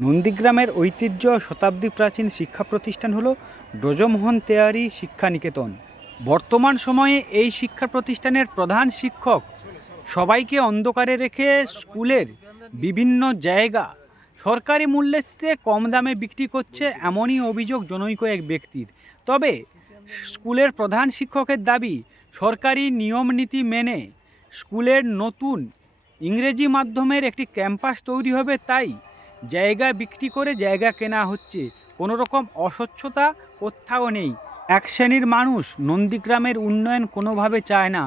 নন্দীগ্রামের ঐতিহ্য শতাব্দী প্রাচীন শিক্ষা প্রতিষ্ঠান হল ব্রজমোহন তেওয়ারি শিক্ষা নিকেতন। বর্তমান সময়ে এই শিক্ষা প্রতিষ্ঠানের প্রধান শিক্ষক সবাইকে অন্ধকারে রেখে স্কুলের বিভিন্ন জায়গা সরকারি মূল্যের চেয়ে কম দামে বিক্রি করছে, এমনই অভিযোগ জনৈক এক ব্যক্তির। তবে স্কুলের প্রধান শিক্ষকের দাবি, সরকারি নিয়মনীতি মেনে স্কুলের নতুন ইংরেজি মাধ্যমের একটি ক্যাম্পাস তৈরি হবে, তাই জায়গা বিক্রি করে জায়গা কেনা হচ্ছে। কোনো রকম অস্বচ্ছতা কোথাও নেই। এক শ্রেণীর মানুষ নন্দীগ্রামের উন্নয়ন কোনোভাবে চায় না,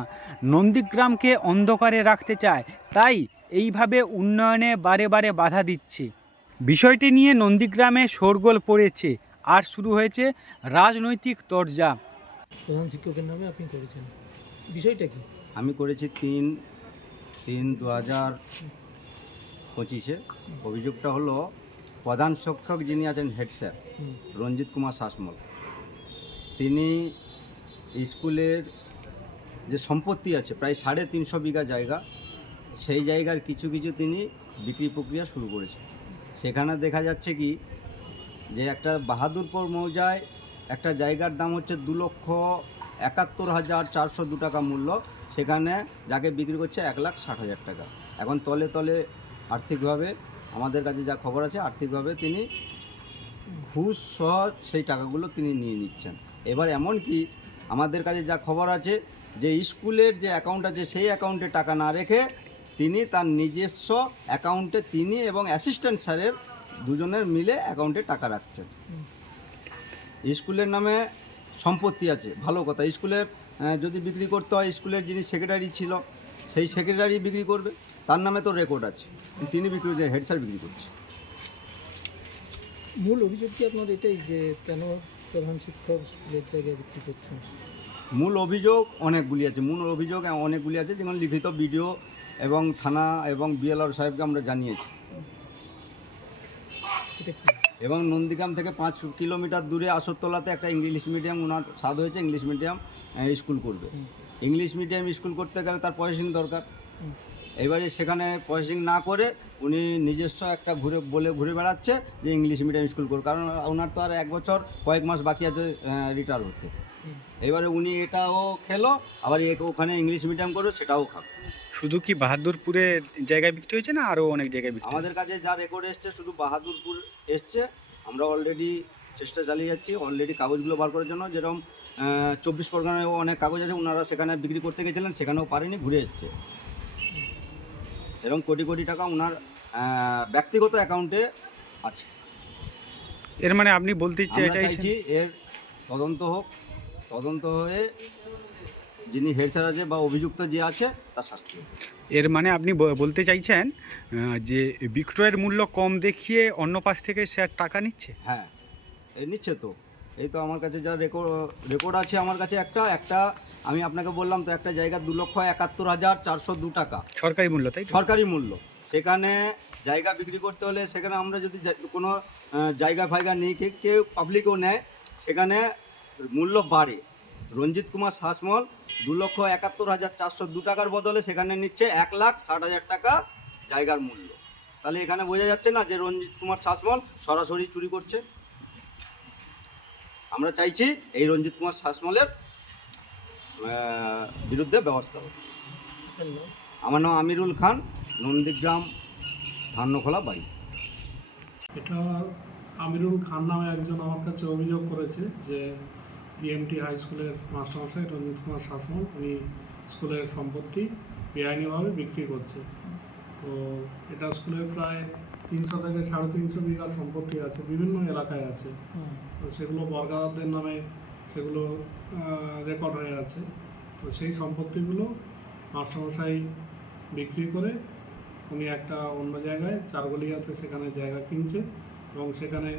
নন্দীগ্রামকে অন্ধকারে রাখতে চায়, তাই এইভাবে উন্নয়নে বারে বারে বাধা দিচ্ছে। বিষয়টি নিয়ে নন্দীগ্রামে শোরগোল পড়েছে আর শুরু হয়েছে রাজনৈতিক তরজা। প্রধান শিক্ষকের নামে আপনি করেছেন, বিষয়টা কি? আমি করেছি 3/3/2025। অভিযোগটা হলো, প্রধান শিক্ষক যিনি আছেন হেড স্যার রঞ্জিত কুমার শাসমল, তিনি স্কুলের যে সম্পত্তি আছে প্রায় 350 বিঘা জায়গা, সেই জায়গার কিছু কিছু তিনি বিক্রি প্রক্রিয়া শুরু করেছেন। সেখানে দেখা যাচ্ছে কি যে একটা বাহাদুরপুর মৌজায় একটা জায়গার দাম হচ্ছে 2,71,402 টাকা মূল্য, সেখানে যাকে বিক্রি করছে 1,60,000 টাকা। এখন তলে তলে আর্থিকভাবে আমাদের কাছে যা খবর আছে, আর্থিকভাবে তিনি ঘুষ সহ সেই টাকাগুলো তিনি নিয়ে নিচ্ছেন। এবার এমন কি আমাদের কাছে যা খবর আছে যে স্কুলের যে অ্যাকাউন্ট আছে সেই অ্যাকাউন্টে টাকা না রেখে তিনি তার নিজস্ব অ্যাকাউন্টে তিনি এবং অ্যাসিস্ট্যান্ট স্যারের দুজনের মিলে অ্যাকাউন্টে টাকা রাখছেন। স্কুলের নামে সম্পত্তি আছে, ভালো কথা। স্কুলের যদি বিক্রি করতে হয়, স্কুলের যিনি সেক্রেটারি ছিল সেই সেক্রেটারি বিক্রি করবে, তার নামে তো রেকর্ড আছে, তিনি বিক্রি করছে, হেড স্যার বিক্রি করছে। মূল অভিযোগ কি আপনার এটাই যে কেন প্রধান শিক্ষক স্কুলের জায়গায় বিক্রি করছেন? মূল অভিযোগ অনেকগুলি আছে, যেমন লিখিত বিডিও এবং থানা এবং বিএলআর সাহেবকে আমরা জানিয়েছি। সেটা কি? এবং নন্দীগ্রাম থেকে 5 কিলোমিটার দূরে আসরতলাতে একটা ইংলিশ মিডিয়াম ওনার স্বাদ হয়েছে, ইংলিশ মিডিয়াম স্কুল করবে। ইংলিশ মিডিয়াম স্কুল করতে গেলে তার পয়সিং দরকার। এবারে সেখানে পয়সিং না করে উনি নিজস্ব একটা ঘুরে বেড়াচ্ছে যে ইংলিশ মিডিয়াম স্কুল করবে, কারণ ওনার তো আর 1 বছর কয়েক মাস বাকি আছে রিটায়ার হতে। এবারে উনি এটাও খেলো, আবার ওখানে ইংলিশ মিডিয়াম করবে, সেটাও খাবে। শুধু কি বাহাদুরপুরে জায়গায় বিক্রি হয়েছে না আরও অনেক জায়গায় বিক্রি? আমাদের কাছে যা রেকর্ড এসছে শুধু বাহাদুরপুর এসছে। আমরা অলরেডি চেষ্টা চালিয়ে যাচ্ছি অলরেডি কাগজগুলো বার করার জন্য। যেরকম 24 পরগনায়ও অনেক কাগজ আছে, ওনারা সেখানে বিক্রি করতে গেছিলেন, সেখানেও পারেনি, ঘুরে এসছে। এরকম কোটি কোটি টাকা ওনার ব্যক্তিগত অ্যাকাউন্টে আছে। এর মানে আপনি বলতে চাইছি এর তদন্ত হোক, তদন্ত হয়ে যিনি হেড স্যার আছে বা অভিযুক্ত যে আছে তার শাস্তি হোক। এর মানে আপনি বলতে চাইছেন যে বিক্রয়ের মূল্য কম দেখিয়ে অন্য পাশ থেকে স্যার টাকা নিচ্ছে? হ্যাঁ, নিচ্ছে তো। এই তো আমার কাছে যা রেকর্ড আছে, আমার কাছে একটা আমি আপনাকে বললাম তো, একটা জায়গা 2,71,402 টাকা সরকারি মূল্য, তাই সরকারি মূল্য। সেখানে জায়গা বিক্রি করতে হলে, সেখানে আমরা যদি কোনো জায়গা ফায়গা নিয়ে কেউ পাবলিকও নেয়, সেখানে মূল্য বাড়ে। রঞ্জিত কুমার শাসমল 2,71,402 টাকার বদলে সেখানে নিচ্ছে 1,60,000 টাকা জায়গার মূল্য। তাহলে এখানে বোঝা যাচ্ছে না যে রঞ্জিত কুমার শাসমল সরাসরি চুরি করছে। আমরা চাইছি এই রঞ্জিত কুমার শাসমলের বিরুদ্ধে ব্যবস্থা হোক। আমার নাম আমিরুল খান, নন্দীগ্রাম ধান্যখোলা বাড়ি। এটা আমিরুল খান নামে একজন আমার কাছে অভিযোগ করেছে যে বিএমটি হাই স্কুলের মাস্টারমশাই রঞ্জিত কুমার শাসমল উনি স্কুলের সম্পত্তি বেআইনিভাবে বিক্রি করছে। তো এটা স্কুলের প্রায় 300 থেকে 350 বিঘা সম্পত্তি আছে, বিভিন্ন এলাকায় আছে। তো সেগুলো বর্গাদারদের নামে সেগুলো রেকর্ড হয়ে আছে। তো সেই সম্পত্তিগুলো মাস্টারমশাই বিক্রি করে উনি একটা অন্য জায়গায় চারগলিয়াতে সেখানে জায়গা কিনছে এবং সেখানে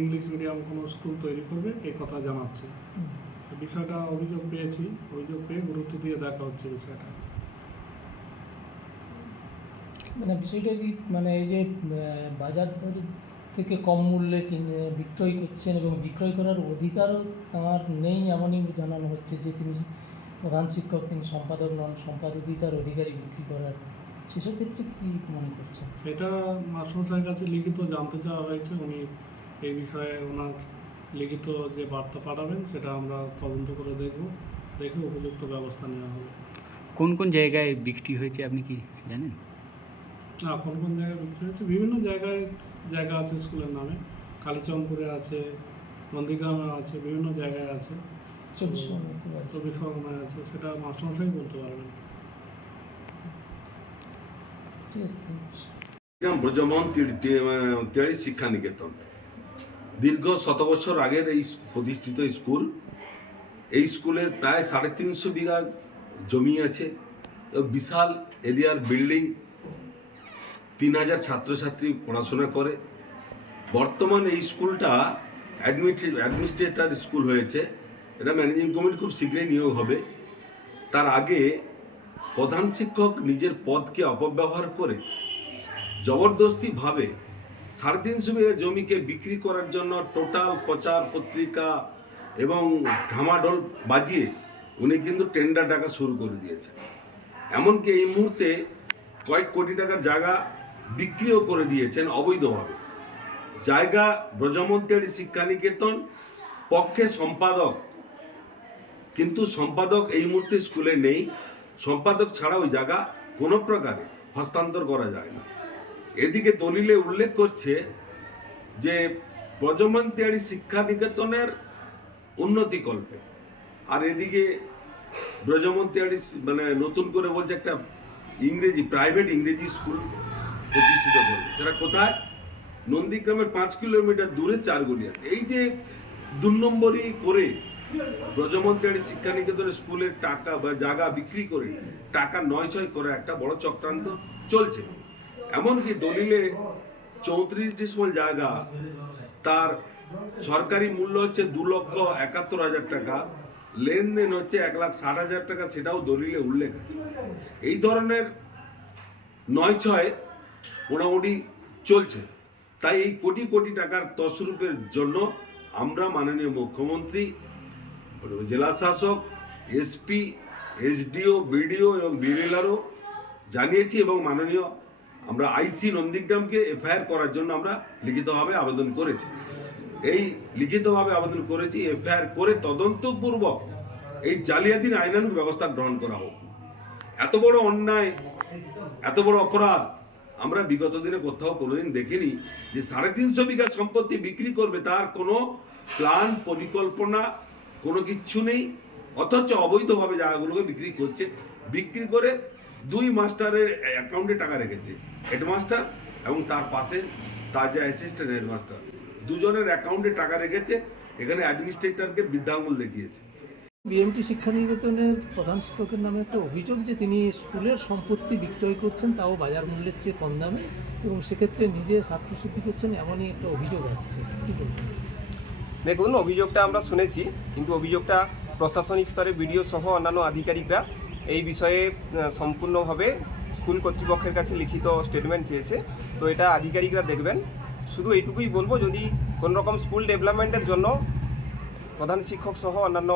ইংলিশ মিডিয়াম কোনো স্কুল তৈরি করবে এই কথা জানাচ্ছে। বিষয়টা অভিযোগ পেয়ে গুরুত্ব দিয়ে দেখা হচ্ছে বিষয়টা। মানে বিষয়টা কি, মানে এই যে বাজার দর থেকে কম মূল্যে বিক্রয় করছেন এবং বিক্রয় করার অধিকারও তার নেই, এমনই জানানো হচ্ছে যে তিনি প্রধান শিক্ষক, তিনি সম্পাদক নন, সম্পাদকই তার অধিকারী বিক্রি করার। সেসব ক্ষেত্রে কী মনে করছেন? এটা মাস্টারমশাইয়ের কাছে লিখিত জানতে চাওয়া হয়েছে, উনি এই বিষয়ে ওনার লিখিত যে বার্তা পাঠাবেন সেটা আমরা তদন্ত করে দেখে উপযুক্ত ব্যবস্থা নেওয়া হবে। কোন কোন জায়গায় বিক্রি হয়েছে আপনি কি জানেন? না, কোন কোন জায়গায় বিক্রি হচ্ছে, বিভিন্ন জায়গা আছে স্কুলের নামে, কালীচরণপুরে আছে, নন্দীগ্রামে আছে, বিভিন্ন জায়গায় আছে, 24 পরগনায় আছে, সেটা মাস্টারমশাই বলতে পারবেন। ঠিক আছে, থ্যাংক ইউ। নাম ব্রজমোহন তিওয়ারি শিক্ষা নিকেতন। দীর্ঘ 100 বছর আগের এই প্রতিষ্ঠিত স্কুল। এই স্কুলের প্রায় 350 বিঘা জমি আছে, বিশাল এরিয়ার বিল্ডিং, 3000 ছাত্রছাত্রী পড়াশোনা করে। বর্তমান এই স্কুলটা অ্যাডমিনিস্ট্রেটর স্কুল হয়েছে। এটা ম্যানেজিং কমিটি খুব শীঘ্রই নিয়োগ হবে। তার আগে প্রধান শিক্ষক নিজের পদকে অপব্যবহার করে জবরদস্তিভাবে 350 বিঘা জমিকে বিক্রি করার জন্য টোটাল প্রচার পত্রিকা এবং ঢামাঢোল বাজিয়ে উনি কিন্তু টেন্ডার ডাকা শুরু করে দিয়েছেন। এমনকি এই মুহূর্তে কয়েক কোটি টাকার জায়গা বিক্রিও করে দিয়েছেন অবৈধভাবে। জায়গা ব্রজমোহন তিওয়ারি শিক্ষানিকেতন পক্ষে সম্পাদক, কিন্তু সম্পাদক এই মুহূর্তে স্কুলে নেই। সম্পাদক ছাড়া ওই জায়গা কোনো প্রকারে হস্তান্তর করা যায় না। এদিকে দলিলে উল্লেখ করছে যে ব্রজমোহন তিওয়ারি শিক্ষানিকেতনের উন্নতিকল্পে, আর এদিকে ব্রজমোহন তিওয়ারি মানে নতুন করে বলছে একটা প্রাইভেট ইংরেজি স্কুল প্রতিষ্ঠিত করবে। সেটা কোথায়? নন্দীগ্রামের 5 কিলোমিটার দূরে চারগলিয়াতে। এই যে 2 নম্বরই করে ব্রজমোহন তিওয়ারি শিক্ষানিকেতনের স্কুলের টাকা বা জায়গা বিক্রি করে টাকা নয়ছয় করে একটা বড় চক্রান্ত চলছে। এমনকি দলিলে 34 ডিসিমল জায়গা, তার সরকারি মূল্য হচ্ছে 2,71,000 টাকা, লেনদেন হচ্ছে 1,60,000 টাকা, সেটাও দলিলে উল্লেখ আছে। এই ধরনের 9-6 মোটামুটি চলছে। তাই এই কোটি কোটি টাকার তছরূপের জন্য আমরা মাননীয় মুখ্যমন্ত্রী, জেলা শাসক, এসপি, এসডিও, বিডিও এবং বিএলআরও জানিয়েছি, এবং মাননীয় আমরা আইসি নন্দীগ্রামকে এফআইআর করার জন্য আমরা লিখিতভাবে আবেদন করেছি। এই লিখিতভাবে আবেদন করেছি, এফআইআর করে তদন্তপূর্বক এই জালিয়াতির আইনানুগ ব্যবস্থা গ্রহণ করা হোক। এত বড় অন্যায়, এত বড় অপরাধ আমরা বিগত দিনে কোথাও কোনোদিন দেখিনি। যে 350 বিঘা সম্পত্তি বিক্রি করবে তার কোনো প্ল্যান, পরিকল্পনা কোনো কিচ্ছু নেই, অথচ অবৈধভাবে জায়গাগুলোকে বিক্রি করছে। বিক্রি করে 2 মাস্টারের অ্যাকাউন্টে টাকা রেখেছে, হেডমাস্টার এবং তার পাশে তার যে অ্যাসিস্ট্যান্ট হেডমাস্টার, দুজনের অ্যাকাউন্টে টাকা রেখেছে। এখানে অ্যাডমিনিস্ট্রেটরকে বৃদ্ধাঙ্গুল দেখিয়েছে। বিএমটি শিক্ষানিকেতনের প্রধান শিক্ষকের নামে একটা অভিযোগ যে তিনি স্কুলের সম্পত্তি বিক্রয় করছেন, তাও বাজার মূল্যের চেয়ে কম দামে, এবং সেক্ষেত্রে নিজে স্বার্থসিদ্ধি করছেন, এমনই একটা অভিযোগ আসছে। কী বলবেন? দেখুন, অভিযোগটা আমরা শুনেছি, কিন্তু অভিযোগটা প্রশাসনিক স্তরে বিডিও সহ অন্যান্য আধিকারিকরা এই বিষয়ে সম্পূর্ণভাবে স্কুল কর্তৃপক্ষের কাছে লিখিত স্টেটমেন্ট চেয়েছে। তো এটা আধিকারিকরা দেখবেন। শুধু এইটুকুই বলবো, যদি কোনো রকম স্কুল ডেভেলপমেন্টের জন্য প্রধান শিক্ষক সহ অন্যান্য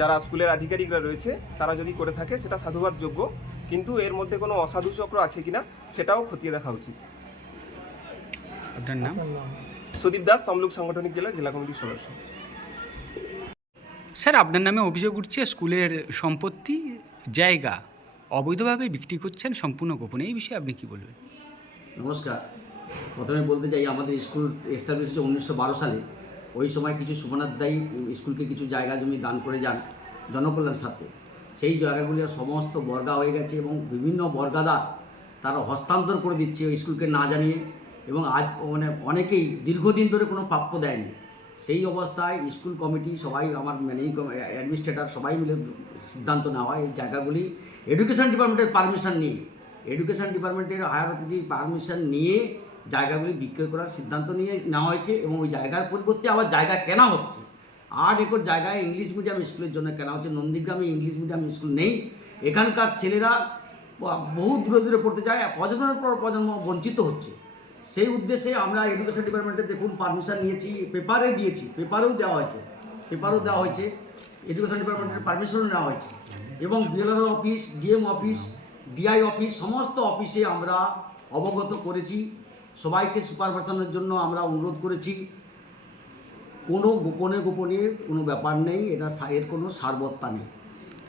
যারা স্কুলের আধিকারিকরা রয়েছে তারা যদি করে থাকে সেটা সাধুবাদযোগ্য, কিন্তু এর মধ্যে কোনো অসাধু চক্র আছে কিনা সেটাও খতিয়ে দেখা উচিত। আপনার নাম? আপনার নাম? সুদীপ দাস, তমলুক সাংগঠনিক জেলা কমিটির সদস্য। স্যার, আপনার নামে অভিযোগ উঠছে স্কুলের সম্পত্তি, জায়গা অবৈধভাবে বিক্রি করছেন সম্পূর্ণ গোপনে। এই বিষয়ে আপনি কি বলবেন? নমস্কার। প্রথমে বলতে চাই, আমাদের স্কুল এস্টাবলিশ হয়েছে 1912 সালে। ওই সময় কিছু সুমনাথ দায়ী স্কুলকে কিছু জায়গা জমি দান করে যান জনকল্যাণ স্বার্থে। সেই জায়গাগুলি সমস্ত বর্গা হয়ে গেছে এবং বিভিন্ন বর্গাদার তারা হস্তান্তর করে দিচ্ছে ওই স্কুলকে না জানিয়ে, এবং আজ মানে অনেকেই দীর্ঘদিন ধরে কোনো প্রাপ্য দেয়নি। সেই অবস্থায় স্কুল কমিটি সবাই, আমার ম্যানেজিং অ্যাডমিনিস্ট্রেটর সবাই মিলে সিদ্ধান্ত নেওয়া হয় এই জায়গাগুলি এডুকেশন ডিপার্টমেন্টের পারমিশন নিয়ে, এডুকেশন ডিপার্টমেন্টের হায়ার অথরিটি পারমিশন নিয়ে জায়গাগুলি বিক্রয় করার সিদ্ধান্ত নেওয়া হয়েছে। এবং ওই জায়গার পরিবর্তে আবার জায়গা কেনা হচ্ছে। 8 একর জায়গায় ইংলিশ মিডিয়াম স্কুলের জন্য কেনা হচ্ছে। নন্দীগ্রামে ইংলিশ মিডিয়াম স্কুল নেই। এখানকার ছেলেরা বহু দূরে দূরে পড়তে চায়, প্রজন্মের পর প্রজন্ম বঞ্চিত হচ্ছে। সেই উদ্দেশ্যে আমরা এডুকেশন ডিপার্টমেন্টে দেখুন পারমিশন নিয়েছি, পেপারে দিয়েছি, পেপারেও দেওয়া হয়েছে, এডুকেশন ডিপার্টমেন্টের পারমিশনও নেওয়া হয়েছে, এবং BLRO office, DM office DI office, সমস্ত অফিসে আমরা অবগত করেছি, সবাইকে সুপারভিশনের জন্য আমরা অনুরোধ করেছি। কোনো গোপনে কোনো ব্যাপার নেই, এর কোনো সারবত্তা নেই,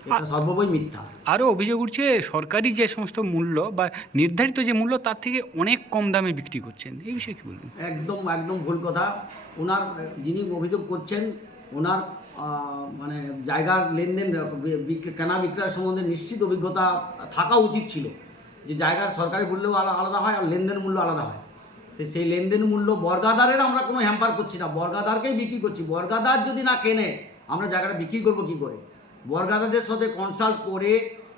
এটা সর্ববই মিথ্যা। আরও অভিযোগ উঠছে সরকারি যে সমস্ত মূল্য বা নির্ধারিত যে মূল্য তার থেকে অনেক কম দামে বিক্রি করছেন, এই বিষয়ে কী বলবেন? একদম ভুল কথা। ওনার যিনি অভিযোগ করছেন, ওনার মানে জায়গার লেনদেন কেনা বিক্রয়ের সম্বন্ধে নিশ্চিত অভিজ্ঞতা থাকা উচিত ছিল, যে জায়গার সরকারি মূল্যও আলাদা হয় আর লেনদেন মূল্য আলাদা হয়। তো সেই লেনদেন মূল্য বর্গাদারের আমরা কোনো হ্যাম্পার করছি না, বর্গাদারকেই বিক্রি করছি। বর্গাদার যদি না কেনে আমরা জায়গাটা বিক্রি করবো কী করে? বর্গাদারদের সাথে কনসাল্ট করে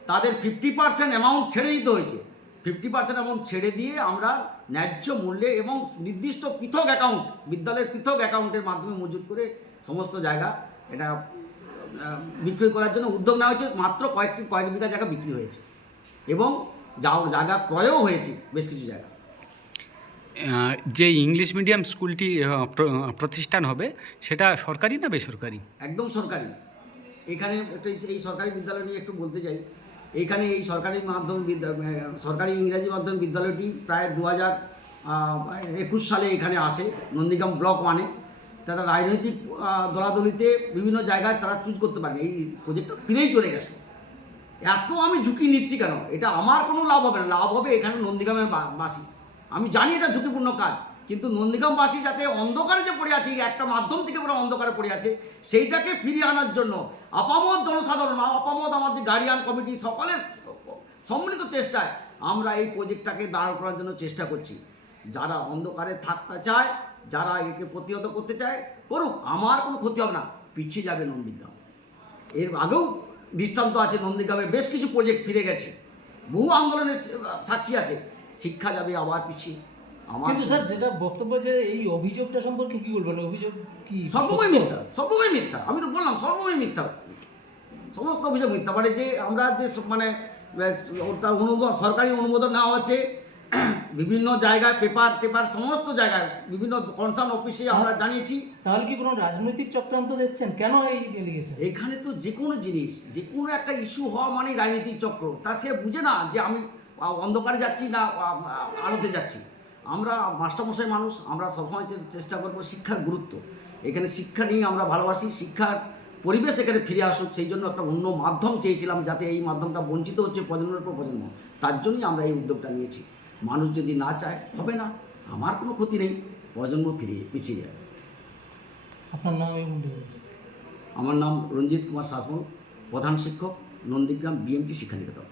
তাদের 50% অ্যামাউন্ট ছেড়ে দিতে হয়েছে। 50% অ্যামাউন্ট ছেড়ে দিয়ে আমরা ন্যায্য মূল্যে এবং নির্দিষ্ট পৃথক অ্যাকাউন্ট, বিদ্যালয়ের পৃথক অ্যাকাউন্টের মাধ্যমে মজুত করে সমস্ত জায়গা এটা বিক্রয় করার জন্য উদ্যোগ নেওয়া হয়েছে। মাত্র কয়েক বিঘা জায়গা বিক্রি হয়েছে এবং জায়গা ক্রয়ও হয়েছে বেশ কিছু জায়গা। যে ইংলিশ মিডিয়াম স্কুলটি প্রতিষ্ঠান হবে সেটা সরকারি না বেসরকারি? একদম সরকারি। এখানে এই সরকারি বিদ্যালয় নিয়ে একটু বলতে চাই। এইখানে এই সরকারি ইংরাজি মাধ্যম বিদ্যালয়টি প্রায় 2021 সালে এখানে আসে, নন্দীগ্রাম ব্লক 1-এ। তারা রাজনৈতিক দলাদলিতে বিভিন্ন জায়গায় তারা চুজ করতে পারে, এই প্রজেক্টটা ফিরেই চলে গেছে। এত আমি ঝুঁকি নিচ্ছি কেন? এটা আমার কোনো লাভ হবে না, লাভ হবে এখানে নন্দীগ্রামের বাসী। আমি জানি এটা ঝুঁকিপূর্ণ কাজ, কিন্তু নন্দীগ্রামবাসী যাতে অন্ধকারে যে পড়ে আছে, একটা মাধ্যম থেকে পুরো অন্ধকারে পড়ে আছে, সেইটাকে ফিরিয়ে আনার জন্য আপামত জনসাধারণ, আপামত আমাদের গার্ডিয়ান কমিটি সকলের সম্মিলিত চেষ্টায় আমরা এই প্রজেক্টটাকে দাঁড় করার জন্য চেষ্টা করছি। যারা অন্ধকারে থাকতে চায়, যারা একে প্রতিহত করতে চায় করুক, আমার কোনো ক্ষতি হবে না। পিছিয়ে যাবে নন্দীগ্রাম। এর আগেও দৃষ্টান্ত আছে, নন্দীগ্রামে বেশ কিছু প্রজেক্ট ফিরে গেছে, বহু আন্দোলনের সাক্ষী আছে। শিক্ষা যাবে আবার পিছিয়ে। কিন্তু স্যার যেটা বক্তব্য, যে এই অভিযোগটা সম্পর্কে কি বলবেন? অভিযোগ কি সর্বময় মিথ্যা। আমি তো বললাম সর্বময় মিথ্যা, সমস্ত অভিযোগ মিথ্যা। মানে যে আমরা যে মানে ওটা সরকারি অনুমোদন নেওয়া হচ্ছে বিভিন্ন জায়গায়, পেপার সমস্ত জায়গায়, বিভিন্ন কনসার্ন অফিসে আমরা জানিয়েছি। তাহলে কি কোনো রাজনৈতিক চক্রান্ত দেখছেন? কেন এই এলিগেশন? এখানে তো যে কোনো জিনিস, যে কোনো একটা ইস্যু হওয়া মানে রাজনৈতিক চক্র। তা সে বুঝে না যে আমি অন্ধকারে যাচ্ছি না আলোতে যাচ্ছি। আমরা মাস্টারমশাই মানুষ, আমরা সবসময় চেষ্টা করবো শিক্ষার গুরুত্ব। এখানে শিক্ষা নিয়ে আমরা ভালোবাসি, শিক্ষার পরিবেশ এখানে ফিরে আসুক, সেই জন্য একটা অন্য মাধ্যম চেয়েছিলাম, যাতে এই মাধ্যমটা বঞ্চিত হচ্ছে প্রজন্মের পর প্রজন্ম। তার জন্যই আমরা এই উদ্যোগটা নিয়েছি। মানুষ যদি না চায় হবে না, আমার কোনো ক্ষতি নেই, প্রজন্ম পিছিয়ে যায়। আপনার নাম? আমার নাম রঞ্জিত কুমার শাসমল, প্রধান শিক্ষক, নন্দীগ্রাম BMT শিক্ষা নিকেতন।